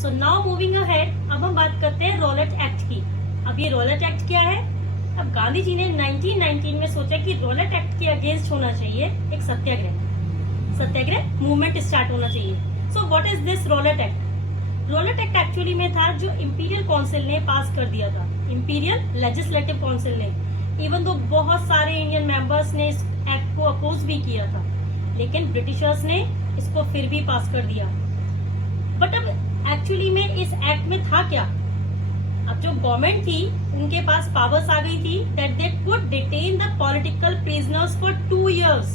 So now moving ahead, अब हम बात करते हैं रॉलेट एक्ट की। अब ये रॉलेट एक्ट क्या है? अब गांधी जी ने 1919 में सोचा कि रॉलेट एक्ट के अगेंस्ट होना चाहिए एक सत्याग्रह मूवमेंट स्टार्ट होना चाहिए। So what is this Rowlatt act? Rowlatt act actually में था जो इंपीरियल काउंसिल ने पास कर दिया था, इंपीरियल लेजिस्लेटिव काउंसिल ने। इवन दो बहुत सारे इंडियन मेंबर्स ने इस एक्ट को अपोज भी किया था, लेकिन ब्रिटिशर्स ने इसको फिर भी पास कर दिया। बट अब एक्चुअली में इस एक्ट में था क्या? अब जो गवर्नमेंट थी उनके पास पावर्स आ गई थी that they could detain the political prisoners for 2 years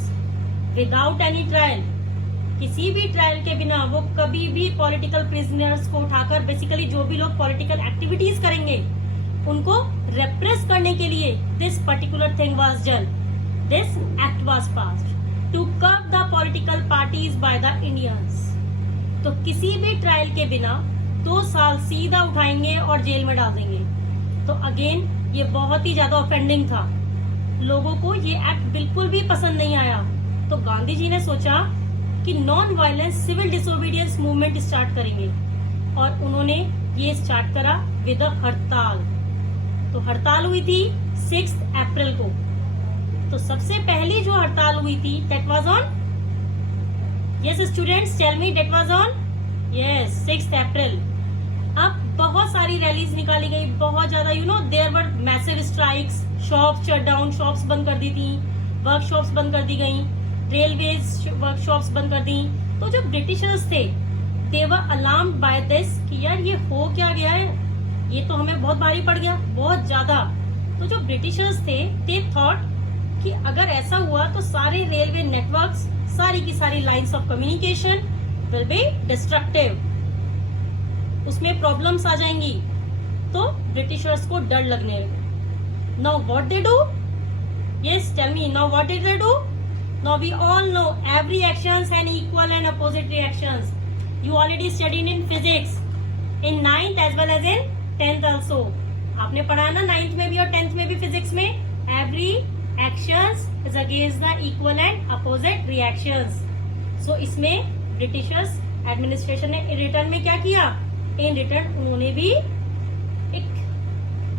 without any trial. किसी भी ट्रायल के बिना वो कभी भी पॉलिटिकल प्रिजनर्स को उठाकर, बेसिकली जो भी लोग पॉलिटिकल एक्टिविटीज करेंगे उनको रेप्रेस करने के लिए this particular thing was done. This act was passed to curb the political parties by the Indians. तो किसी भी ट्रायल के बिना 2 साल सीधा उठाएंगे और जेल में डाल देंगे। तो अगेन ये बहुत ही ज्यादा ऑफेंडिंग था, लोगों को ये एक्ट बिल्कुल भी पसंद नहीं आया। तो गांधी जी ने सोचा कि non violence civil disobedience movement start करेंगे, और उन्होंने ये स्टार्ट करा विद अ हड़ताल। तो हड़ताल हुई थी 6 अप्रैल को। तो सबसे पहली जो हड़ताल हुई थी that was on, yes students tell me, that was on yes 6 April. अब बहुत सारी रैलीज निकाली गई, बहुत ज्यादा there were massive strikes, shops shut down, shops बंद कर दी थी, वर्कशॉप्स बंद कर दी गई, रेलवेज वर्कशॉप्स बंद कर दी। तो जो ब्रिटिशर्स थे दे वर अलार्म्ड बाय दिस कि यार ये हो क्या गया है, ये तो हमें बहुत भारी पड़ गया, बहुत ज्यादा। तो जो ब्रिटिशर्स थे दे थॉट कि अगर ऐसा हुआ तो सारे रेलवे नेटवर्क्स, सारी की सारी lines of communication will be destructive, उसमें प्रॉब्लम्स आ जाएंगी। तो ब्रिटिशर्स को डर लगने लगा। Now what they do? Yes tell me, now what did they do? Now we all know every actions and equal and opposite reactions. You already studied in physics in 9th as well as in 10th also. आपने पढ़ा ना 9th में भी और 10th में भी physics में, every actions is against the equal and opposite reactions. So इसमें ब्रिटिशर्स एडमिनिस्ट्रेशन ने इन रिटर्न में क्या किया? इन रिटर्न उन्होंने भी एक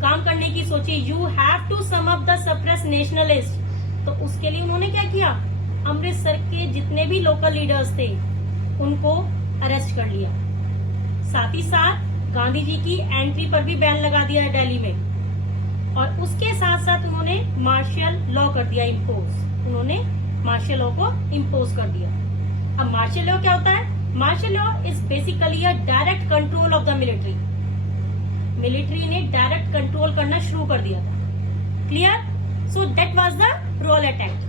काम करने की सोची, you have to sum up the suppress nationalist. तो उसके लिए उन्होंने क्या किया? अमृतसर के जितने भी लोकल लीडर्स थे उनको अरेस्ट कर लिया। साथ ही साथ गांधी जी की एंट्री पर भी बैन लगा दिया है दिल्ली में, और उसके साथ साथ उन्होंने मार्शल लॉ कर दिया इम्पोज। उन्होंने मार्शल लॉ को इम्पोज कर दिया। अब मार्शल लॉ क्या होता है? Martial law is basically a direct control of the military. Military ने डायरेक्ट कंट्रोल करना शुरू कर दिया था। Clear? So that was the Rowlatt act.